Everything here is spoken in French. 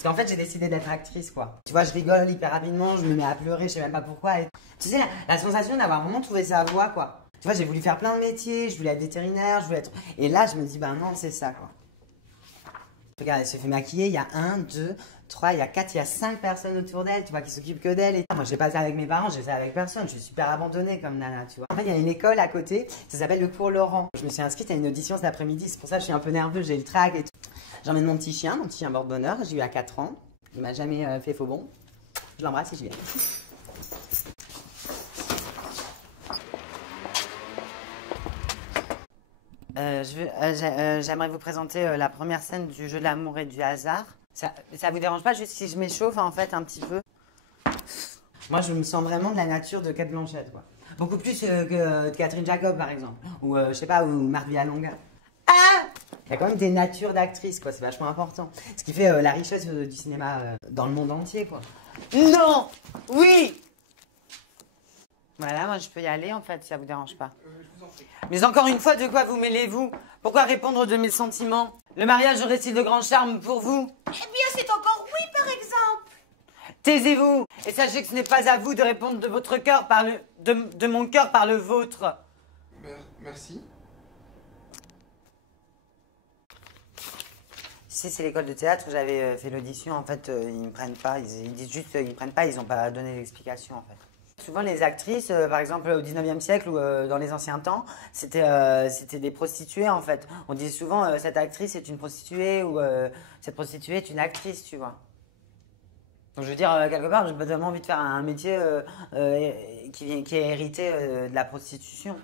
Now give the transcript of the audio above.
Parce qu'en fait, j'ai décidé d'être actrice, quoi. Tu vois, je rigole hyper rapidement, je me mets à pleurer, je sais même pas pourquoi. Et... Tu sais, la sensation d'avoir vraiment trouvé sa voie, quoi. Tu vois, j'ai voulu faire plein de métiers, je voulais être vétérinaire, je voulais être... Et là, je me dis, bah non, c'est ça, quoi. Regarde, elle se fait maquiller, il y a 1, 2, 3, il y a 4, il y a 5 personnes autour d'elle, tu vois, qui s'occupent que d'elle. Et... Moi, j'ai pas ça avec mes parents, j'ai ça avec personne, je suis super abandonnée comme nana, tu vois. En fait, il y a une école à côté, ça s'appelle le cours Laurent. Je me suis inscrite à une audition cet après-midi, c'est pour ça que je suis un peu nerveuse, j'ai le trac et tout. J'emmène mon petit chien porte-bonheur, j'ai eu à 4 ans. Il m'a jamais fait faux bon. Je l'embrasse et je viens. J'aimerais vous présenter la première scène du jeu de l'amour et du hasard. Ça vous dérange pas juste si je m'échauffe en fait un petit peu? Moi je me sens vraiment de la nature de Cate Blanchett, quoi. Beaucoup plus que de Catherine Jacob par exemple. Ou je sais pas, ou Marc Villalonga. Ah! Il y a quand même des natures d'actrices, quoi, c'est vachement important. Ce qui fait la richesse du cinéma dans le monde entier, quoi. Non! Oui! Voilà, moi je peux y aller en fait, si ça vous dérange pas. Je vous en prie. Mais encore une fois, de quoi vous mêlez-vous? Pourquoi répondre de mes sentiments? Le mariage aurait-il de grand charme pour vous? Eh bien, c'est encore oui, par exemple. Taisez-vous et sachez que ce n'est pas à vous de répondre de votre cœur par de mon cœur par le vôtre. Merci. Si c'est l'école de théâtre, j'avais fait l'audition, en fait, ils me prennent pas, ils disent juste ils me prennent pas, ils n'ont pas donné d'explication, en fait. Souvent, les actrices, par exemple, au 19e siècle ou dans les anciens temps, c'était des prostituées, en fait. On disait souvent, cette actrice est une prostituée ou cette prostituée est une actrice, tu vois. Donc, je veux dire, quelque part, j'ai pas tellement envie de faire un métier qui est hérité de la prostitution.